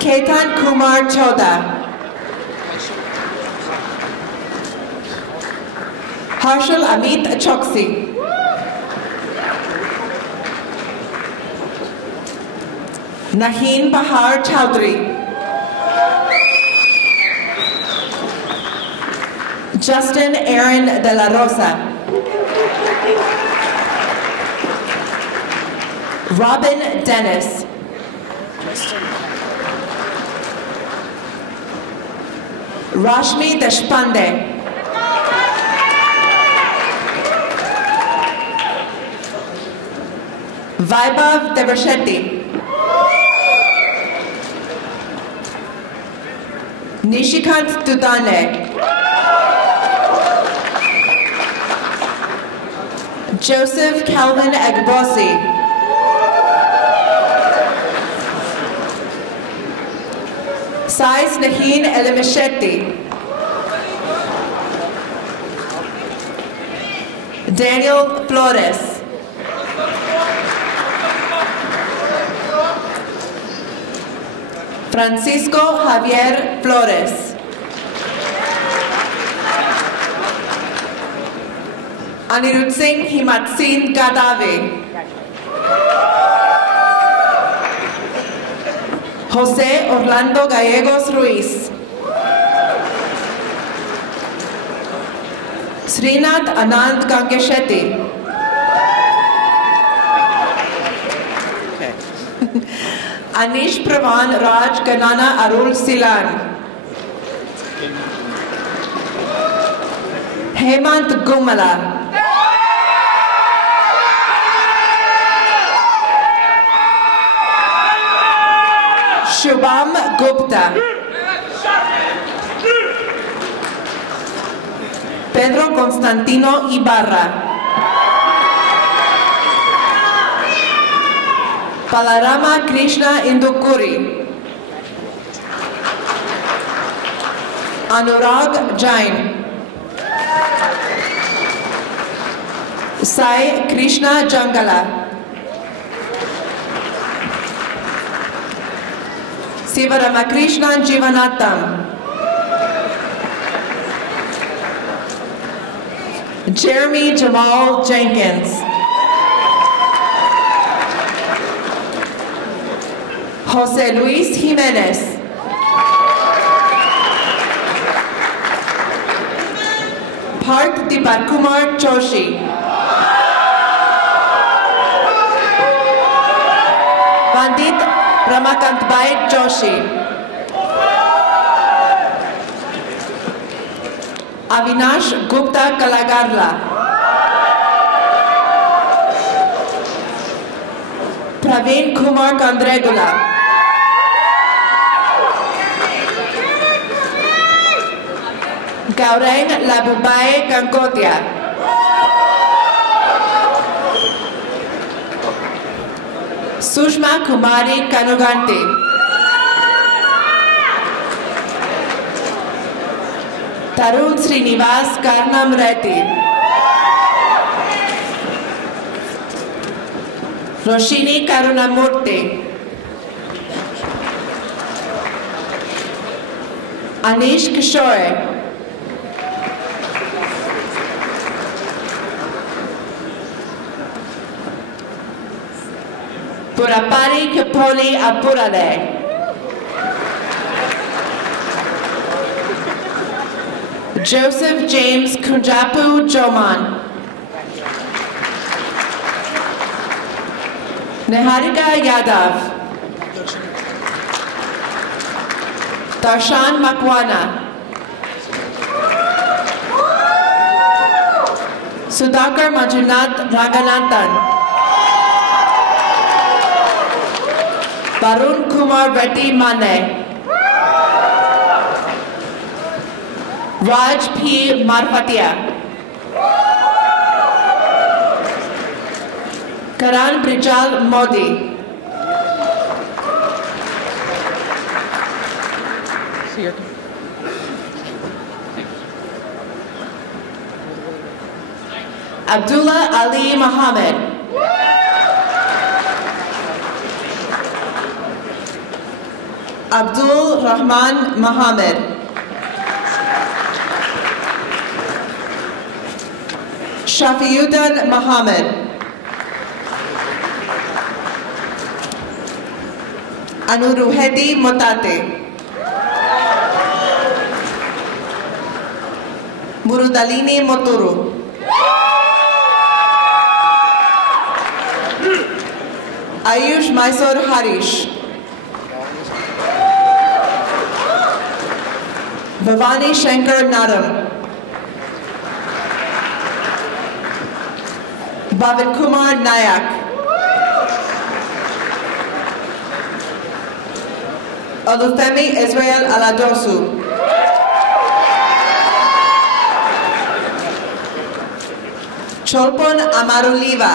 Ketan Kumar Choda. Harshal Amit Choksi. Naheen Bahar Chowdhury. Justin Aaron De La Rosa. Robin Dennis. Rashmi Deshpande. Vaibhav Devarshetty. Nishikant Dudane. Joseph Calvin Agbossi. Sais Naheen Elimeshetti. Daniel Flores. Francisco Javier Flores. Anirudh Singh Himatsin Gadave. Jose Orlando Gallegos Ruiz. Srinath Anand Gangeshetty. Anish Pravan Raj Ganana Arul Silan. Hemant Gumala. Shubham Gupta. Pedro Constantino Ibarra. Palarama Krishna Indukuri. Anurag Jain. Sai Krishna Jangala. Sivaramakrishna Jivanatham. Jeremy Jamal Jenkins. Jose Luis Jimenez. Parth Dipakumar Joshi. Pandit Ramakantbhai Joshi. Avinash Gupta Kalagarla. Praveen Kumar Kandregula. Gaurang Labubai Kankotia. Sushma Kumari Kanuganti. Tarun Srinivas Karnam Reddy. Roshini Karunamurti. Anish Kishore. Purapari Kapoli Apurale. Joseph James Kunjapu Joman. Niharika Yadav. Darshan Makwana. Sudhakar Manjunath Ranganathan. Varun Kumar Reddy Mane. Raj P. Marfatia. Karan Brijal Modi. your Abdullah Ali Muhammad. Abdul Rahman Muhammad. Shafiuddin Muhammad. Anuruhedi Motate. Murudalini Moturu. Ayush Mysore Harish. Bhavani Shankar Nadam. Bhavit Kumar Nayak. Olufemi Israel Aladosu. Cholpon Amaruliva.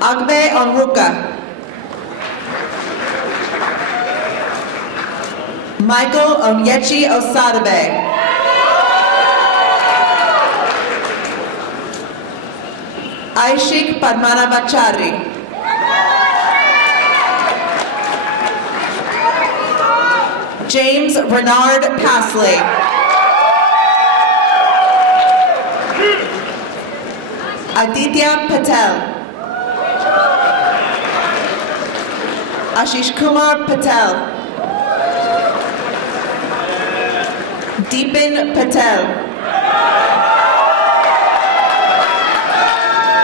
Agbe Onruka. Michael Onyechi Osadabe. Aishik Padmanabhachari. James Renard Pasley. Aditya Patel. Ashish Kumar Patel. Deepan Patel.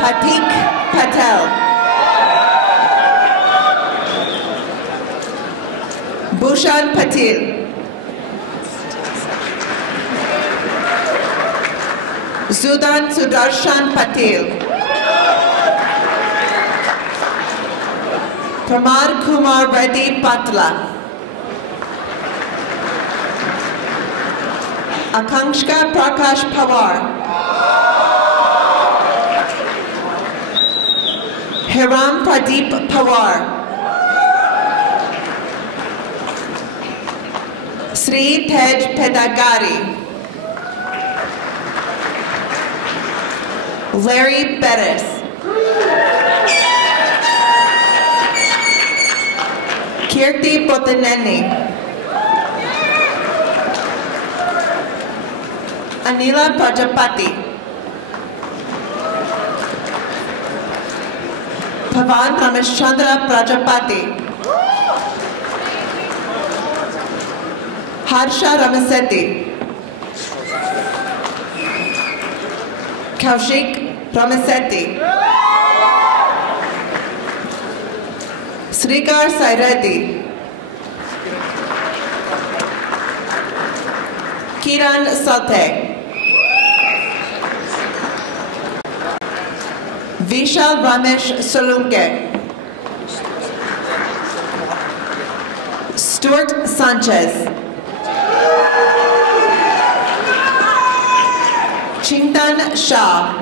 Patik Patel. Bhushan Patil. Zudan Sudarshan Patil. Pramad Kumar Reddy Patla. Akanshka Prakash Pawar. Hiram Pradeep Pawar. Sri Tej Pedagari. Larry Bettis. Kirti Potaneni. Anila Prajapati. Pavan Rameshchandra Prajapati. Harsha Ramasetti. Kaushik Ramasetti. Srikar Sairati. Kiran Salte. Vishal Ramesh Solunke. Stuart Sanchez. Chintan Shah.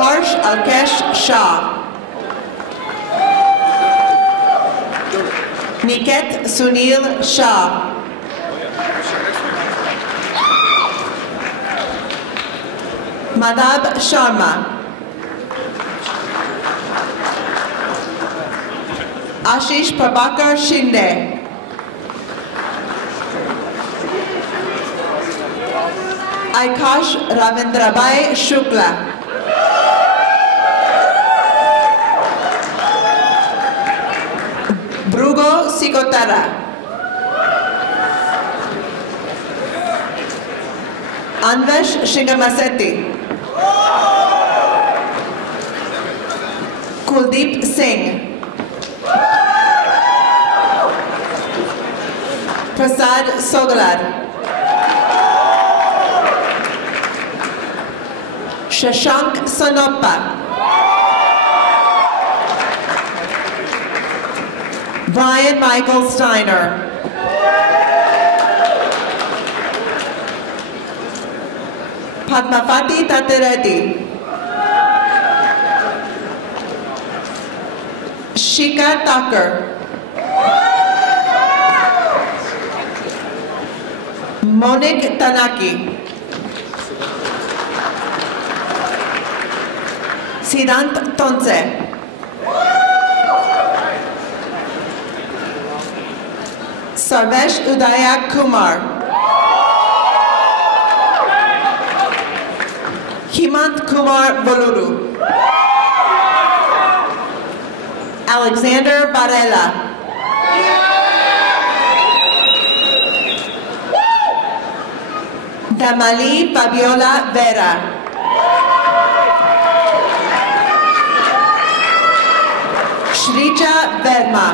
Harsh Alkesh Shah. Niket Sunil Shah. Madhab Sharma. Ashish Prabhakar Shinde. Aikash Ravindrabai Shukla. Brugo Sikotara. Anvesh Shingamasetti. Kuldeep Singh. Prasad Sogalar. Shashank Sonopa. Brian Michael Steiner. Padmavati Tatireddy. Shika Thakur. Monique Tanaki. Siddhant Tonse. Sarvesh Udaya Kumar. Himant Kumar Boluru. Alexander Varela. Damali Fabiola Vera. Shrija Verma.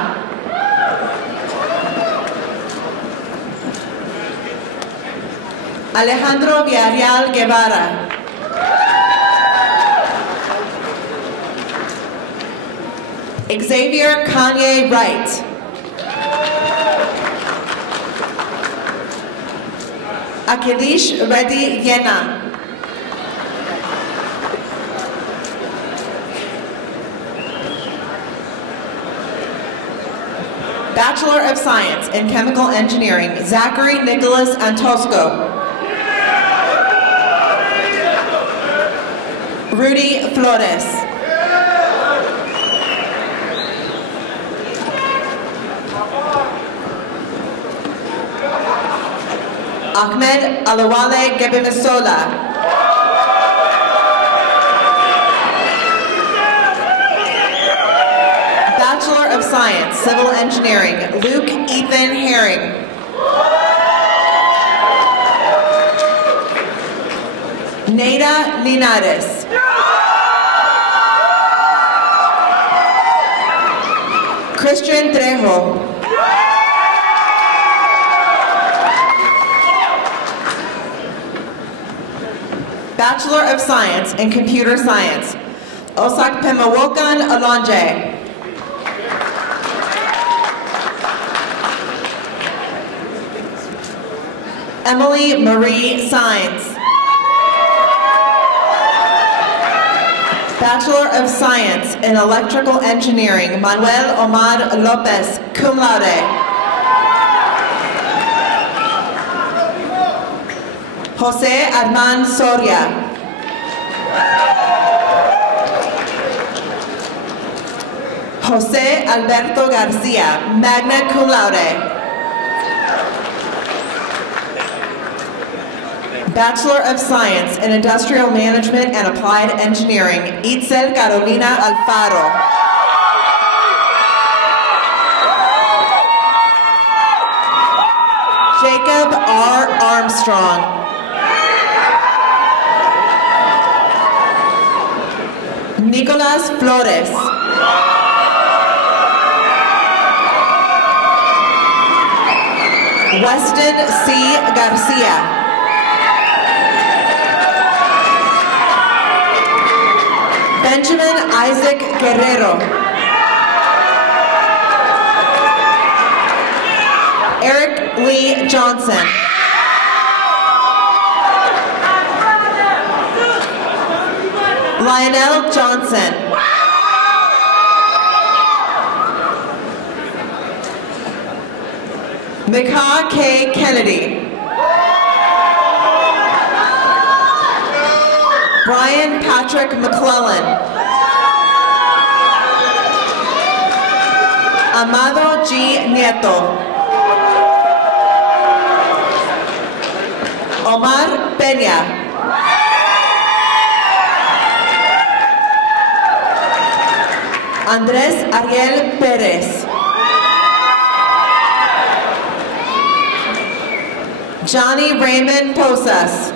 Alejandro Villarreal Guevara. Xavier Kanye Wright. Akhilesh Reddy Yena. Bachelor of Science in Chemical Engineering, Zachary Nicholas Antosco. Rudy Flores. Ahmed Alawale Gebimisola. Bachelor of Science, Civil Engineering, Luke Ethan Herring. Neda Linares. Christian Trejo. Bachelor of Science in Computer Science, Osak Pemawokan Alonje. Emily Marie Sines. Bachelor of Science in Electrical Engineering, Manuel Omar Lopez, cum laude. Jose Armand Soria. Jose Alberto Garcia, magna cum laude. Bachelor of Science in Industrial Management and Applied Engineering, Itzel Carolina Alfaro. Jacob R. Armstrong. Nicolas Flores. Weston C. Garcia. Benjamin Isaac Guerrero. Eric Lee Johnson. Lionel Johnson. Mikha K. Kennedy. Brian Patrick McClellan. Amado G. Nieto. Omar Peña. Andrés Ariel Pérez. Johnny Raymond Posas.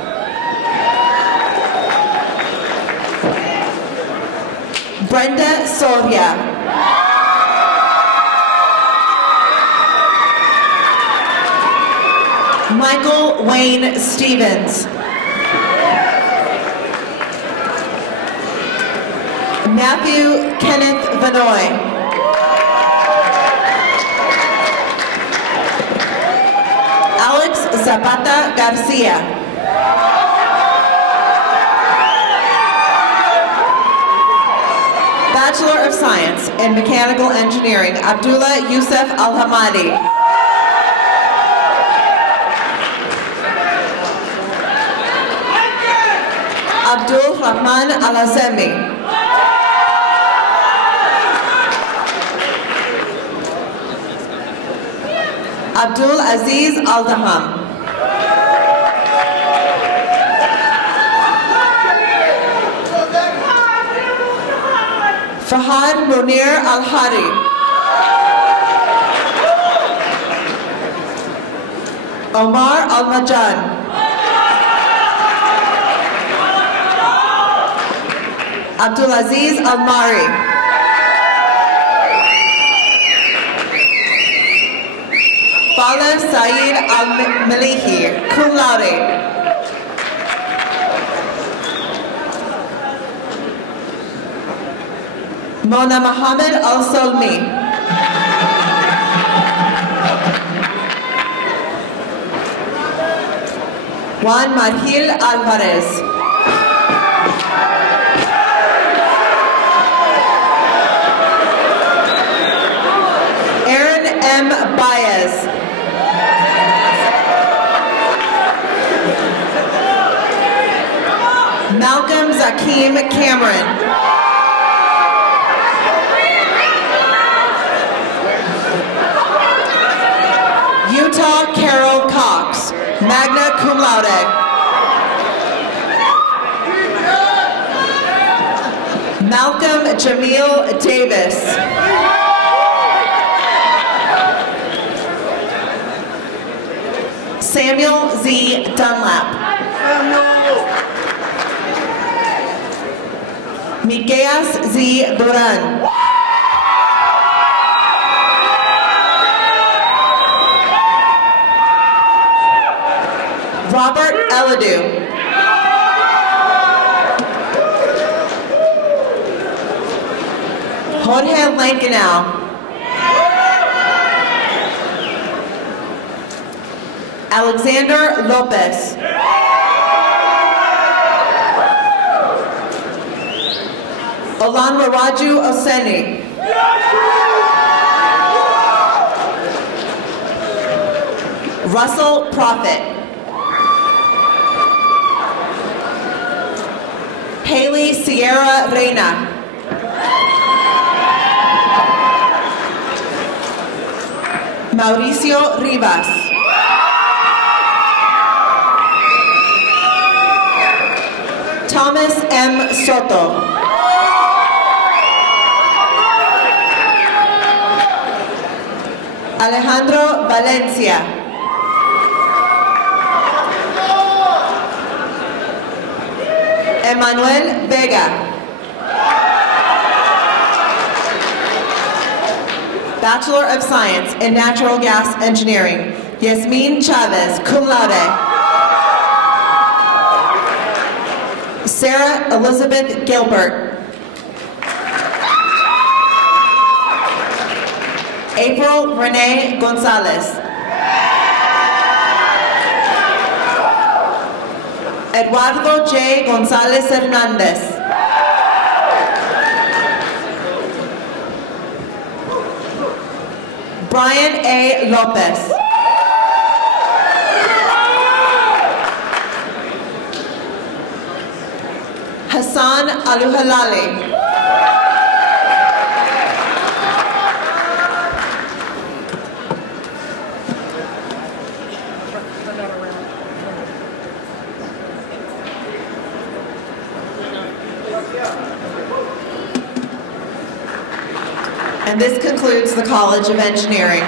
Brenda Soria. Michael Wayne Stevens. Matthew Kenneth Vanoy. Alex Zapata Garcia. Bachelor of Science in Mechanical Engineering, Abdullah Yusuf Al-Hamadi. Abdul Rahman Al-Hazemi. Abdul Aziz Al-Daham. Fahad Munir Al-Hadi. Omar Al-Majan. Abdulaziz Al-Mari. Fala Saeed Al-Malihi, cum laude. Mona Mohammed Al-Solmi. Juan Marhil Alvarez. Aaron M. Baez. Malcolm Zakim Cameron. Utah Carol Cox, magna cum laude. Malcolm Jamil Davis. Samuel Z. Dunlap. Miguel Z. Duran. Robert Eladu. Jorge Lankenau. Alexander Lopez. Olanwaraju Oseni. Russell Prophet. Haley Sierra Reina. Mauricio Rivas. Thomas M. Soto. Alejandro Valencia. Emmanuel Vega. Bachelor of Science in Natural Gas Engineering, Yasmin Chavez, cum laude. Sarah Elizabeth Gilbert. April Renee Gonzalez. Eduardo J. Gonzalez Hernandez. Brian A. Lopez. Hassan Aluhalali. And this concludes the College of Engineering.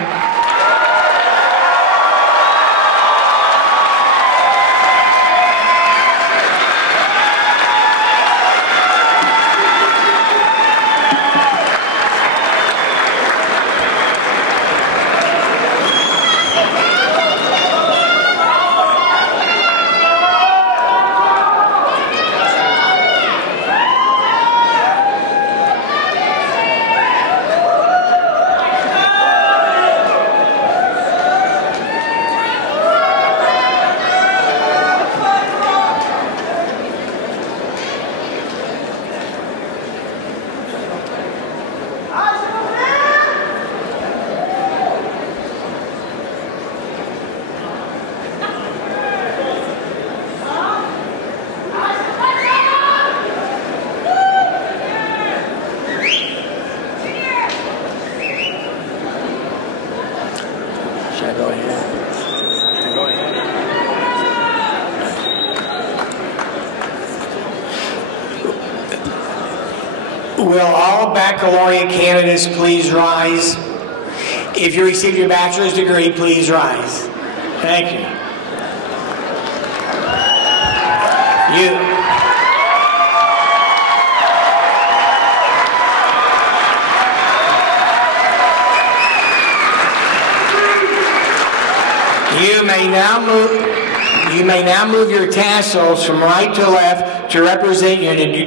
Will all baccalaureate candidates please rise? If you received your bachelor's degree, please rise. Thank you. You may now move your tassels from right to left to represent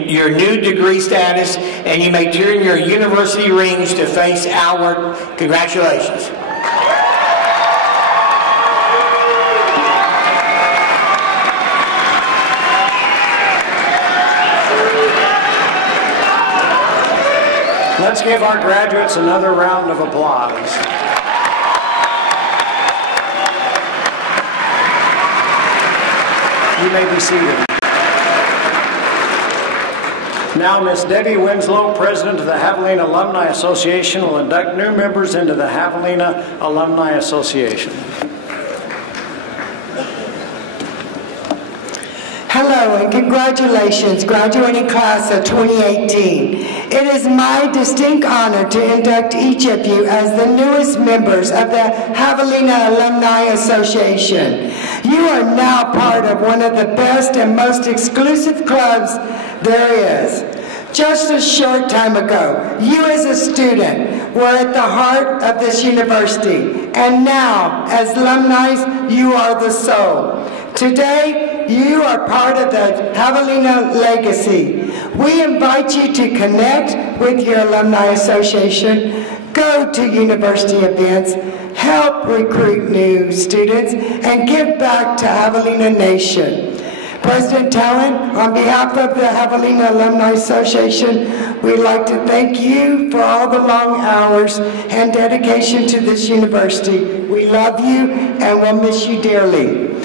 your new degree status, and you may turn your university rings to face outward. Congratulations. Let's give our graduates another round of applause. You may be seated. Now, Ms. Debbie Winslow, President of the Javelina Alumni Association, will induct new members into the Javelina Alumni Association. Hello and congratulations, graduating class of 2018. It is my distinct honor to induct each of you as the newest members of the Javelina Alumni Association. You are now part of one of the best and most exclusive clubs there is. Just a short time ago, you as a student were at the heart of this university, and now, as alumni, you are the soul. Today, you are part of the Javelina legacy. We invite you to connect with your alumni association, go to university events, help recruit new students, and give back to Javelina Nation. President Talent, on behalf of the Javelina Alumni Association, we'd like to thank you for all the long hours and dedication to this university. We love you and we'll miss you dearly.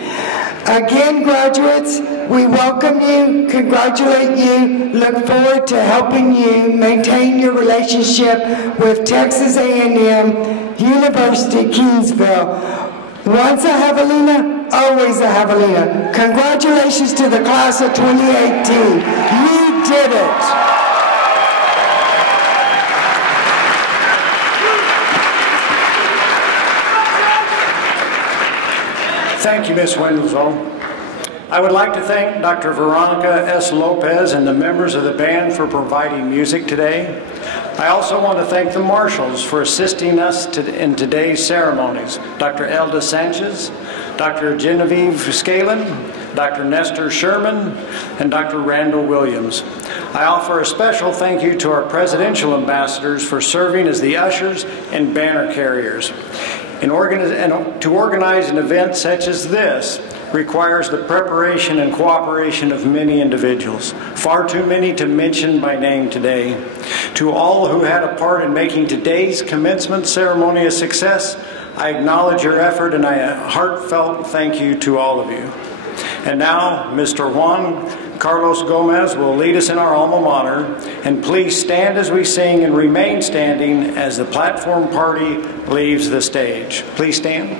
Again, graduates, we welcome you, congratulate you, look forward to helping you maintain your relationship with Texas A&M University, Kingsville. Once a Javelina, always a Javelina. Congratulations to the class of 2018. You did it. Thank you, Ms. Winslow. I would like to thank Dr. Veronica S. Lopez and the members of the band for providing music today. I also want to thank the marshals for assisting us in today's ceremonies. Dr. Elda Sanchez, Dr. Genevieve Scalen, Dr. Nestor Sherman, and Dr. Randall Williams. I offer a special thank you to our presidential ambassadors for serving as the ushers and banner carriers. To organize an event such as this requires the preparation and cooperation of many individuals, far too many to mention by name today. To all who had a part in making today's commencement ceremony a success, I acknowledge your effort and a heartfelt thank you to all of you. And now, Mr. Juan Carlos Gomez will lead us in our alma mater, and please stand as we sing and remain standing as the platform party leaves the stage. Please stand.